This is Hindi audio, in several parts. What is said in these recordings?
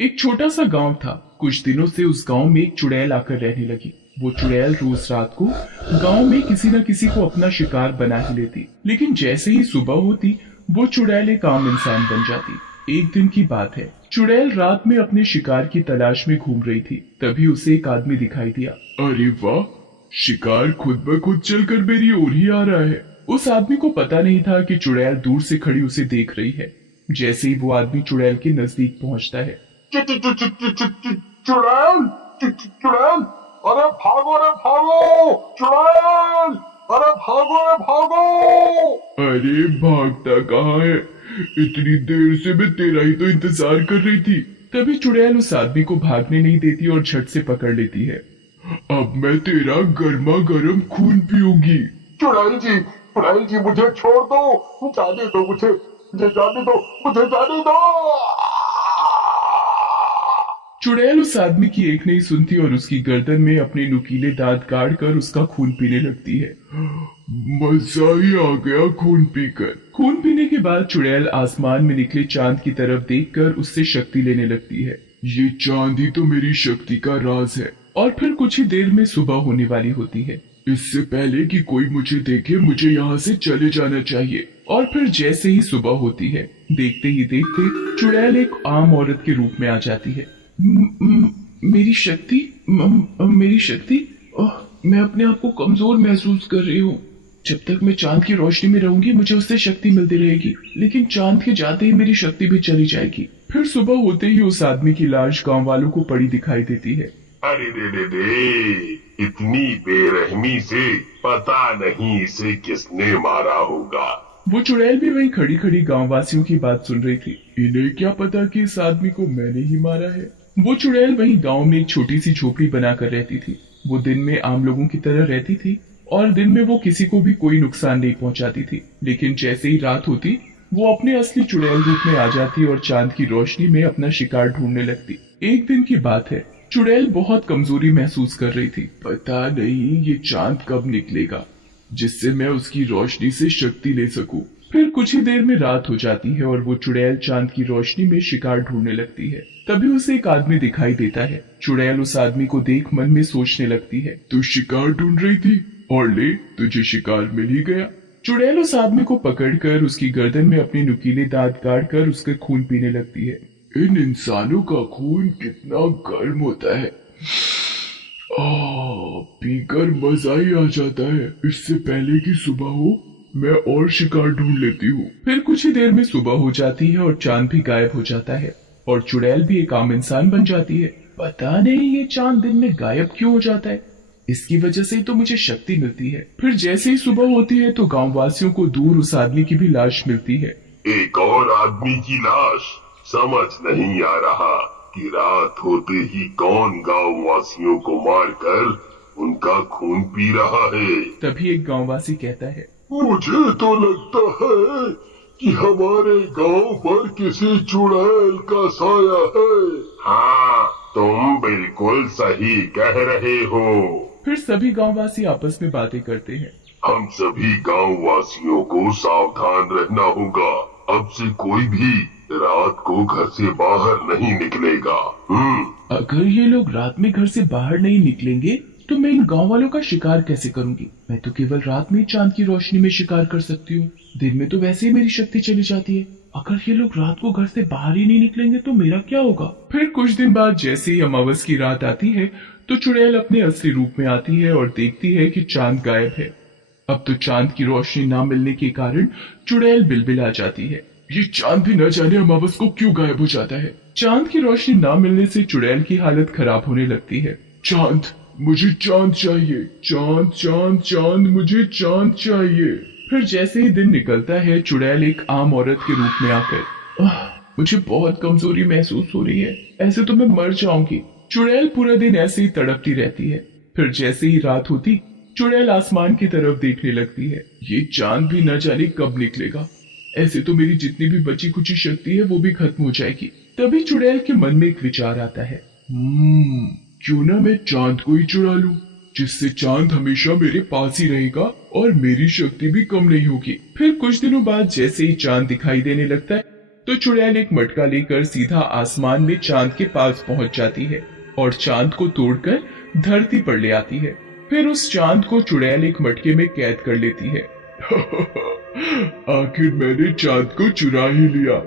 एक छोटा सा गांव था। कुछ दिनों से उस गांव में एक चुड़ैल आकर रहने लगी। वो चुड़ैल रोज रात को गांव में किसी न किसी को अपना शिकार बना ही लेती, लेकिन जैसे ही सुबह होती वो चुड़ैल एक आम इंसान बन जाती। एक दिन की बात है, चुड़ैल रात में अपने शिकार की तलाश में घूम रही थी। तभी उसे एक आदमी दिखाई दिया। अरे वाह, शिकार खुद ब खुद चलकर मेरी ओर ही आ रहा है। उस आदमी को पता नहीं था कि चुड़ैल दूर से खड़ी उसे देख रही है। जैसे ही वो आदमी चुड़ैल के नजदीक पहुंचता है, चुड़ैल, चुड़ैल, अरे भागो रे भागो, चुड़ैल, अरे भागो रे भागो। अरे भागता कहाँ है? इतनी देर से मैं तेरा ही तो इंतजार कर रही थी। तभी चुड़ैल उस आदमी को भागने नहीं देती और झट से पकड़ लेती है। अब मैं तेरा गर्मा गर्म खून पीऊंगी। चुड़ैल जी मुझे छोड़ दो, जाने दो मुझे जाने दो, मुझे जाने दो। चुड़ैल उस आदमी की एक नहीं सुनती और उसकी गर्दन में अपने नुकीले दांत गाड़ कर उसका खून पीने लगती है। मजा ही आ गया खून पीकर। खून पीने के बाद चुड़ैल आसमान में निकले चांद की तरफ देखकर उससे शक्ति लेने लगती है। ये चांद ही तो मेरी शक्ति का राज है। और फिर कुछ ही देर में सुबह होने वाली होती है। इससे पहले कि कोई मुझे देखे, मुझे यहाँ से चले जाना चाहिए। और फिर जैसे ही सुबह होती है, देखते ही देखते चुड़ैल एक आम औरत के रूप में आ जाती है। मेरी शक्ति, मेरी शक्ति, मैं अपने आप को कमजोर महसूस कर रही हूँ। जब तक मैं चांद की रोशनी में रहूंगी मुझे उससे शक्ति मिलती रहेगी, लेकिन चांद के जाते ही मेरी शक्ति भी चली जाएगी। फिर सुबह होते ही उस आदमी की लाश गांव वालों को पड़ी दिखाई देती है। अरे रे, इतनी बेरहमी से पता नहीं इसे किसने मारा होगा। वो चुड़ैल भी वहीं खड़ी खड़ी गांव वासियों की बात सुन रही थी। इन्हें क्या पता कि इस आदमी को मैंने ही मारा है। वो चुड़ैल वहीं गांव में एक छोटी सी झोपड़ी बनाकर रहती थी। वो दिन में आम लोगों की तरह रहती थी और दिन में वो किसी को भी कोई नुकसान नहीं पहुंचाती थी, लेकिन जैसे ही रात होती वो अपने असली चुड़ैल रूप में आ जाती और चांद की रोशनी में अपना शिकार ढूंढने लगती। एक दिन की बात है, चुड़ैल बहुत कमजोरी महसूस कर रही थी। पता नहीं ये चांद कब निकलेगा जिससे मैं उसकी रोशनी से शक्ति ले सकूं। फिर कुछ ही देर में रात हो जाती है और वो चुड़ैल चांद की रोशनी में शिकार ढूंढने लगती है। तभी उसे एक आदमी दिखाई देता है। चुड़ैल उस आदमी को देख मन में सोचने लगती है, तू शिकार ढूंढ रही थी और ले, तुझे शिकार मिल ही गया। चुड़ैल उस आदमी को पकड़कर उसकी गर्दन में अपने नुकीले दांत गाड़कर उसका खून पीने लगती है। इन इंसानों का खून कितना गर्म होता है, पीकर मजा ही आ जाता है। इससे पहले कि सुबह हो मैं और शिकार ढूंढ लेती हूँ। फिर कुछ ही देर में सुबह हो जाती है और चांद भी गायब हो जाता है और चुड़ैल भी एक आम इंसान बन जाती है। पता नहीं ये चांद दिन में गायब क्यों हो जाता है, इसकी वजह से ही तो मुझे शक्ति मिलती है। फिर जैसे ही सुबह होती है तो गांव वासियों को दूर उस आदमी की भी लाश मिलती है। एक और आदमी की लाश, समझ नहीं आ रहा कि रात होते ही कौन गांव वासियों को मारकर उनका खून पी रहा है। तभी एक गांववासी कहता है, मुझे तो लगता है कि हमारे गांव पर किसी चुड़ैल का साया है। हाँ, तुम बिल्कुल सही कह रहे हो। फिर सभी गांववासी आपस में बातें करते हैं। हम सभी गांव वासियों को सावधान रहना होगा। अब से कोई भी रात को घर से बाहर नहीं निकलेगा। अगर ये लोग रात में घर से बाहर नहीं निकलेंगे तो मैं इन गांव वालों का शिकार कैसे करूंगी? मैं तो केवल रात में चांद की रोशनी में शिकार कर सकती हूँ। दिन में तो वैसे ही मेरी शक्ति चली जाती है। अगर ये लोग रात को घर से बाहर ही नहीं निकलेंगे तो मेरा क्या होगा? फिर कुछ दिन बाद जैसे ही अमावस की रात आती है तो चुड़ैल अपने असली रूप में आती है और देखती है कि चांद गायब है। अब तो चांद की रोशनी न मिलने के कारण चुड़ैल बिलबिला जाती है। ये चांद भी न जाने अमावस को क्यों गायब हो जाता है। चांद की रोशनी न मिलने से चुड़ैल की हालत खराब होने लगती है। चांद, मुझे चांद चाहिए, चांद चांद चांद, मुझे चांद चाहिए। फिर जैसे ही दिन निकलता है चुड़ैल एक आम औरत के रूप में आकर, मुझे बहुत कमजोरी महसूस हो रही है, ऐसे तो मैं मर जाऊंगी। चुड़ैल पूरा दिन ऐसे ही तड़पती रहती है। फिर जैसे ही रात होती चुड़ैल आसमान की तरफ देखने लगती है। ये चांद भी न जाने कब निकलेगा, ऐसे तो मेरी जितनी भी बची खुची शक्ति है वो भी खत्म हो जाएगी। तभी चुड़ैल के मन में एक विचार आता है, क्यों ना मैं चांद को ही चुरा लूं, जिससे चांद हमेशा मेरे पास ही रहेगा और मेरी शक्ति भी कम नहीं होगी। फिर कुछ दिनों बाद जैसे ही चांद दिखाई देने लगता है तो चुड़ैल एक मटका लेकर सीधा आसमान में चांद के पास पहुंच जाती है और चांद को तोड़कर धरती पर ले आती है। फिर उस चांद को चुड़ैल एक मटके में कैद कर लेती है। आखिर मैंने चांद को चुरा ही लिया।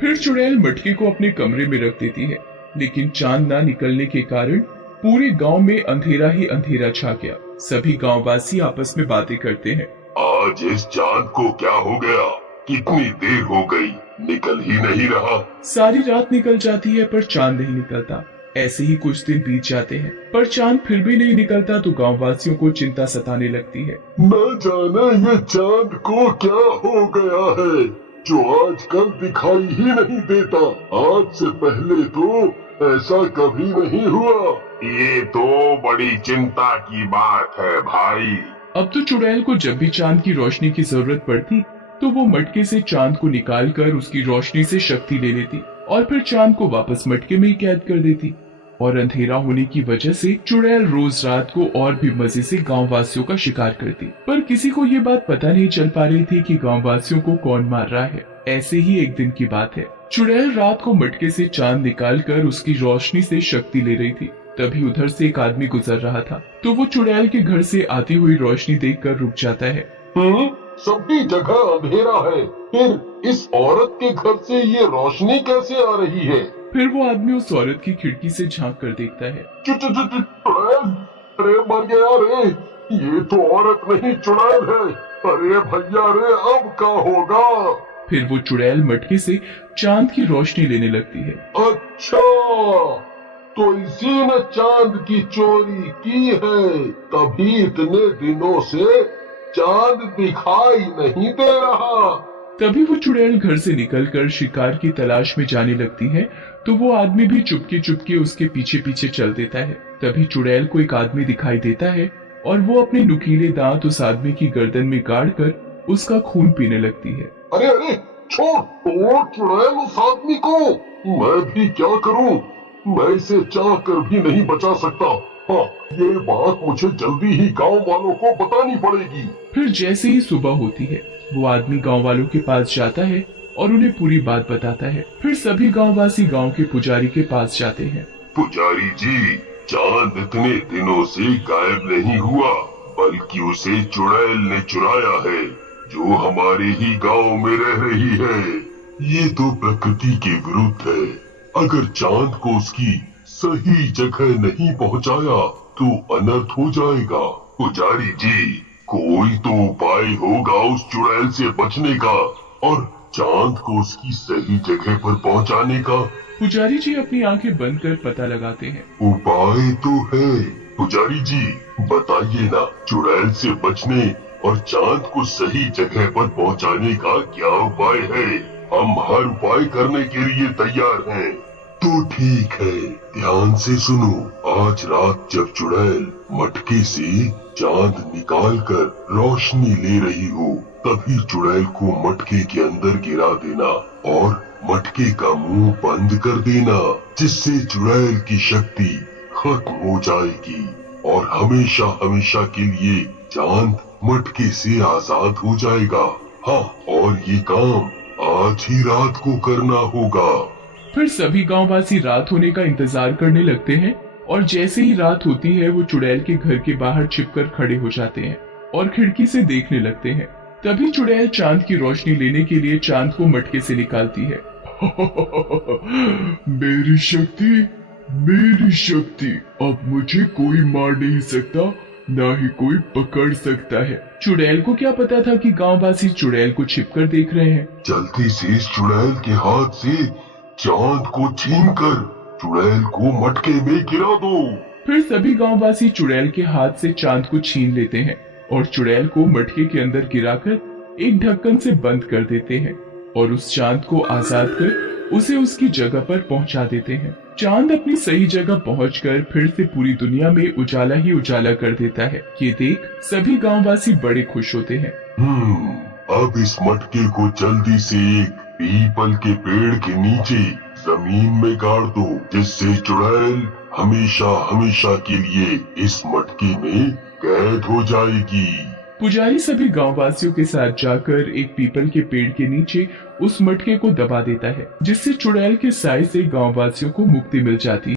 फिर चुड़ैल मटके को अपने कमरे में रख देती है, लेकिन चांद ना निकलने के कारण पूरे गांव में अंधेरा ही अंधेरा छा गया। सभी गांववासी आपस में बातें करते हैं। आज इस चांद को क्या हो गया? कितनी देर हो गई, निकल ही नहीं रहा। सारी रात निकल जाती है पर चांद नहीं निकलता। ऐसे ही कुछ दिन बीत जाते हैं पर चांद फिर भी नहीं निकलता तो गांववासियों को चिंता सताने लगती है। न जाने ये चांद को क्या हो गया है जो आजकल दिखाई ही नहीं देता। आज से पहले तो ऐसा कभी नहीं हुआ। ये तो बड़ी चिंता की बात है भाई। अब तो चुड़ैल को जब भी चांद की रोशनी की जरूरत पड़ती तो वो मटके से चांद को निकालकर उसकी रोशनी से शक्ति ले लेती और फिर चांद को वापस मटके में ही कैद कर देती। और अंधेरा होने की वजह से चुड़ैल रोज रात को और भी मजे से गांववासियों का शिकार करती, पर किसी को ये बात पता नहीं चल पा रही थी कि गांववासियों को कौन मार रहा है। ऐसे ही एक दिन की बात है, चुड़ैल रात को मटके से चांद निकालकर उसकी रोशनी से शक्ति ले रही थी। तभी उधर से एक आदमी गुजर रहा था तो वो चुड़ैल के घर से आती हुई रोशनी देखकर रुक जाता है। सभी जगह अंधेरा है, फिर इस औरत के घर से ये रोशनी कैसे आ रही है? फिर वो आदमी उस औरत की खिड़की से झांक कर देखता है। चुड़ैल, अरे मर गया रे, ये तो औरत नहीं चुड़ैल है। अरे भैया रे, अब क्या होगा? फिर वो चुड़ैल मटके से चांद की रोशनी लेने लगती है। अच्छा, तो इसी ने चांद की चोरी की है, तभी इतने दिनों से चांद दिखाई नहीं दे रहा। तभी वो चुड़ैल घर से निकलकर शिकार की तलाश में जाने लगती है तो वो आदमी भी चुपके चुपके उसके पीछे पीछे चल देता है। तभी चुड़ैल को एक आदमी दिखाई देता है और वो अपने नुकीले दांत उस आदमी की गर्दन में गाड़कर उसका खून पीने लगती है। अरे अरे, छोड़ चुड़ैल उस आदमी को। मैं भी क्या करूं? मैं इसे चाह कर भी नहीं बचा सकता। हाँ, ये बात मुझे जल्दी ही गांव वालों को बतानी पड़ेगी। फिर जैसे ही सुबह होती है वो आदमी गांव वालों के पास जाता है और उन्हें पूरी बात बताता है। फिर सभी गांववासी गांव के पुजारी के पास जाते हैं। पुजारी जी, चांद इतने दिनों से गायब नहीं हुआ, बल्कि उसे चुड़ैल ने चुराया है, जो हमारे ही गांव में रह रही है। ये तो प्रकृति के विरुद्ध है। अगर चांद को उसकी सही जगह नहीं पहुंचाया तो अनर्थ हो जाएगा। पुजारी जी, कोई तो उपाय होगा उस चुड़ैल से बचने का और चांद को उसकी सही जगह पर पहुंचाने का। पुजारी जी अपनी आंखें बंद कर पता लगाते हैं। उपाय तो है। पुजारी जी, बताइए ना, चुड़ैल से बचने और चांद को सही जगह पर पहुंचाने का क्या उपाय है? हम हर उपाय करने के लिए तैयार हैं। तो ठीक है, ध्यान से सुनो। आज रात जब चुड़ैल मटके से चांद निकालकर रोशनी ले रही हो, तभी चुड़ैल को मटके के अंदर गिरा देना और मटके का मुंह बंद कर देना, जिससे चुड़ैल की शक्ति खत्म हो जाएगी और हमेशा हमेशा के लिए चांद मटके से आजाद हो जाएगा। हाँ, और ये काम आज ही रात को करना होगा। फिर सभी गांववासी रात होने का इंतजार करने लगते हैं और जैसे ही रात होती है वो चुड़ैल के घर के बाहर छिपकर खड़े हो जाते हैं और खिड़की से देखने लगते हैं। तभी चुड़ैल चांद की रोशनी लेने के लिए चांद को मटके से निकालती है। मेरी शक्ति, अब मुझे कोई मार नहीं सकता, ना ही कोई पकड़ सकता है। चुड़ैल को क्या पता था कि गांववासी चुड़ैल को छिपकर देख रहे हैं। जल्दी से इस चुड़ैल के हाथ से चांद को छीनकर चुड़ैल को मटके में गिरा दो। फिर सभी गांववासी चुड़ैल के हाथ से चांद को छीन लेते हैं और चुड़ैल को मटके के अंदर गिराकर एक ढक्कन से बंद कर देते हैं और उस चांद को आजाद कर उसे उसकी जगह पर पहुंचा देते हैं। चांद अपनी सही जगह पहुंचकर फिर से पूरी दुनिया में उजाला ही उजाला कर देता है। ये देख सभी गांववासी बड़े खुश होते हैं। अब इस मटके को जल्दी से एक पीपल के पेड़ के नीचे जमीन में गाड़ दो, जिससे चुड़ैल हमेशा हमेशा के लिए इस मटके में कैद हो जाएगी। पुजारी सभी गांव वासियों के साथ जाकर एक पीपल के पेड़ के नीचे उस मटके को दबा देता है, जिससे चुड़ैल के साय से गांव वासियों को मुक्ति मिल जाती है।